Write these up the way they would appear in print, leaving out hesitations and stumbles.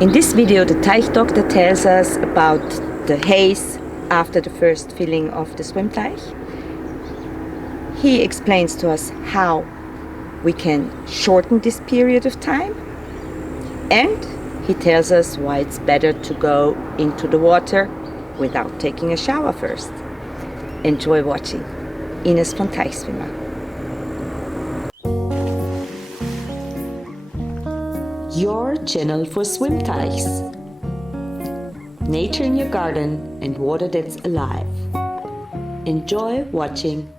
In this video, the Teichdoctor tells us about the haze after the first filling of the schwimmteich. He explains to us how we can shorten this period of time, and he tells us why it's better to go into the water without taking a shower first. Enjoy watching. Ines von Teichswimmer. Your channel for swimteichs. Nature in your garden and water that's alive. Enjoy watching.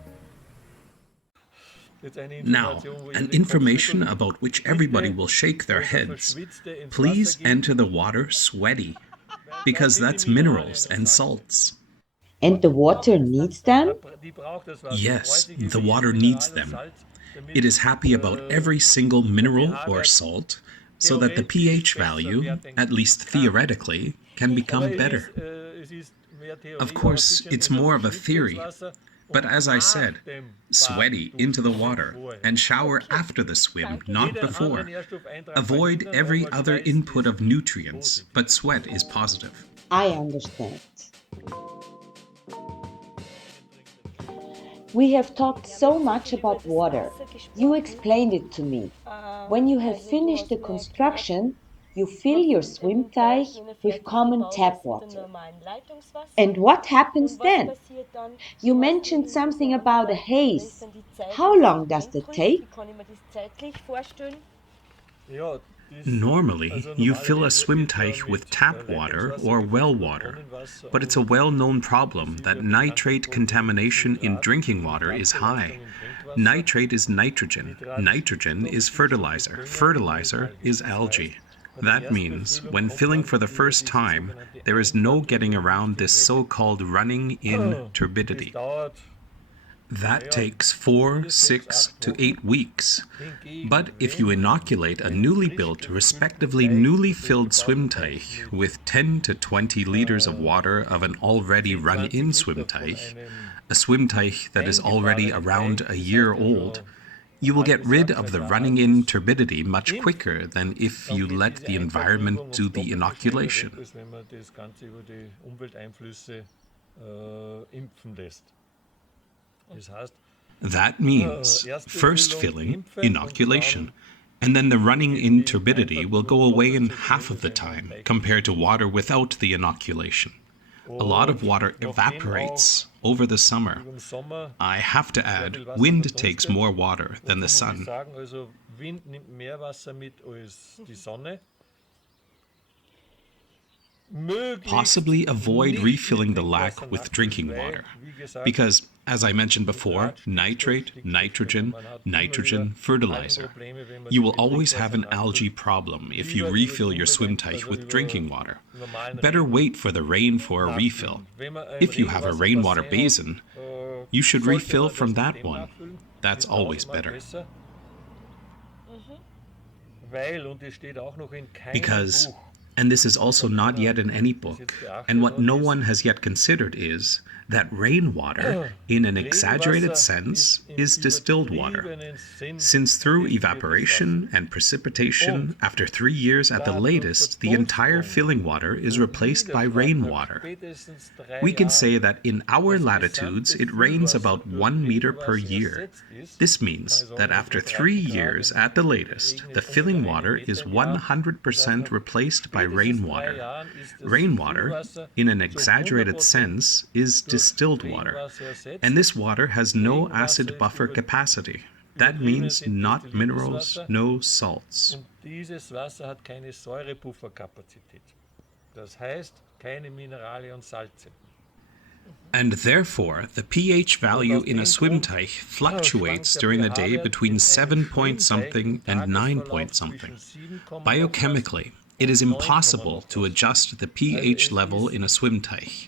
Now, an information about which everybody will shake their heads. Please enter the water sweaty, because that's minerals and salts. And the water needs them? Yes, the water needs them. It is happy about every single mineral or salt, so that the pH value, at least theoretically, can become better. Of course, it's more of a theory, but as I said, sweaty into the water and shower after the swim, not before. Avoid every other input of nutrients, but sweat is positive. I understand. We have talked so much about water. You explained it to me. When you have finished the construction, you fill your swimteich with common tap water. And what happens then? You mentioned something about a haze. How long does that take? Normally, you fill a swimteich with tap water or well water, but it's a well-known problem that nitrate contamination in drinking water is high. Nitrate is nitrogen, nitrogen is fertilizer, fertilizer is algae. That means, when filling for the first time, there is no getting around this so-called running in turbidity. That takes 4, 6 to 8 weeks. But if you inoculate a newly built, respectively newly filled swimteich with 10 to 20 liters of water of an already run-in swimteich, a swimteich that is already around a year old, you will get rid of the running-in turbidity much quicker than if you let the environment do the inoculation. That means first filling, inoculation, and then the running-in turbidity will go away in half of the time compared to water without the inoculation. A lot of water evaporates over the summer. I have to add, wind takes more water than the sun. Possibly avoid refilling the lac with drinking water, because, as I mentioned before, nitrate, nitrogen, nitrogen, fertilizer. You will always have an algae problem if you refill your swimteich with drinking water. Better wait for the rain for a refill. If you have a rainwater basin, you should refill from that one. That's always better. Because, and this is also not yet in any book, and what no one has yet considered is that rainwater, in an exaggerated sense, is distilled water. Since through evaporation and precipitation, after 3 years at the latest, the entire filling water is replaced by rainwater. We can say that in our latitudes it rains about 1 meter per year. This means that after 3 years at the latest, the filling water is 100% replaced by rainwater. Rainwater, in an exaggerated sense, is distilled water, and this water has no acid buffer capacity. That means not minerals, no salts. And therefore, the pH value in a swimteich fluctuates during the day between 7 point something and 9 point something. Biochemically, it is impossible to adjust the pH level in a swimteich.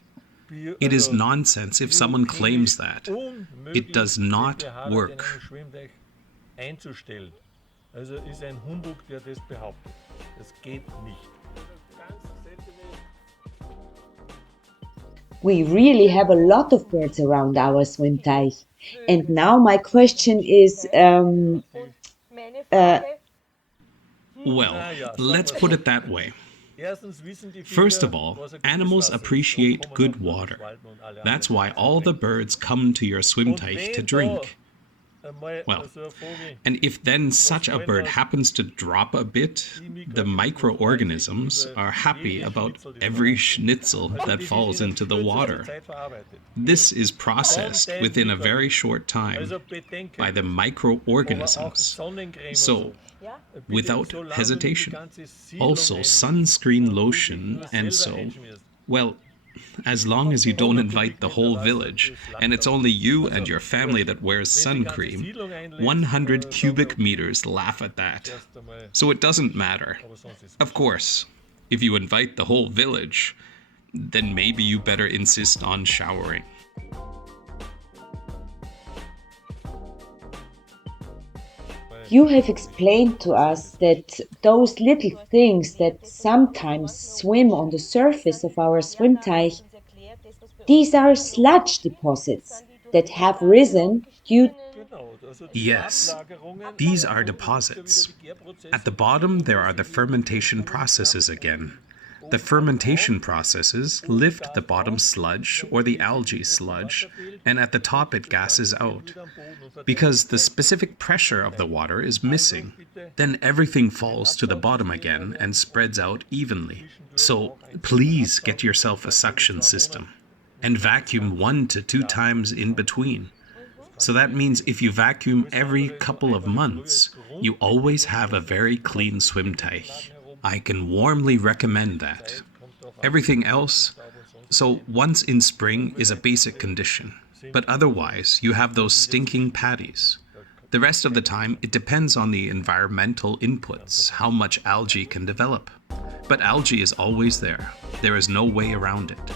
It is nonsense if someone claims that. It does not work. We really have a lot of birds around our swimteich. And now my question is, Well, let's put it that way. First of all, animals appreciate good water. That's why all the birds come to your schwimmteich to drink. Well, and if then such a bird happens to drop a bit, the microorganisms are happy about every schnitzel that falls into the water. This is processed within a very short time by the microorganisms. So, without hesitation. Also, sunscreen lotion and so, well, as long as you don't invite the whole village, and it's only you and your family that wears sun cream, 100 cubic meters laugh at that. So it doesn't matter. Of course, if you invite the whole village, then maybe you better insist on showering. You have explained to us that those little things that sometimes swim on the surface of our schwimmteich, these are sludge deposits that have risen due. Yes, these are deposits. At the bottom, there are the fermentation processes again. The fermentation processes lift the bottom sludge or the algae sludge, and at the top it gasses out. Because the specific pressure of the water is missing, then everything falls to the bottom again and spreads out evenly. So please get yourself a suction system and vacuum 1 to 2 times in between. So that means if you vacuum every couple of months, you always have a very clean schwimmteich. I can warmly recommend that. Everything else, so once in spring is a basic condition, but otherwise you have those stinking patties. The rest of the time it depends on the environmental inputs, how much algae can develop. But algae is always there. There is no way around it.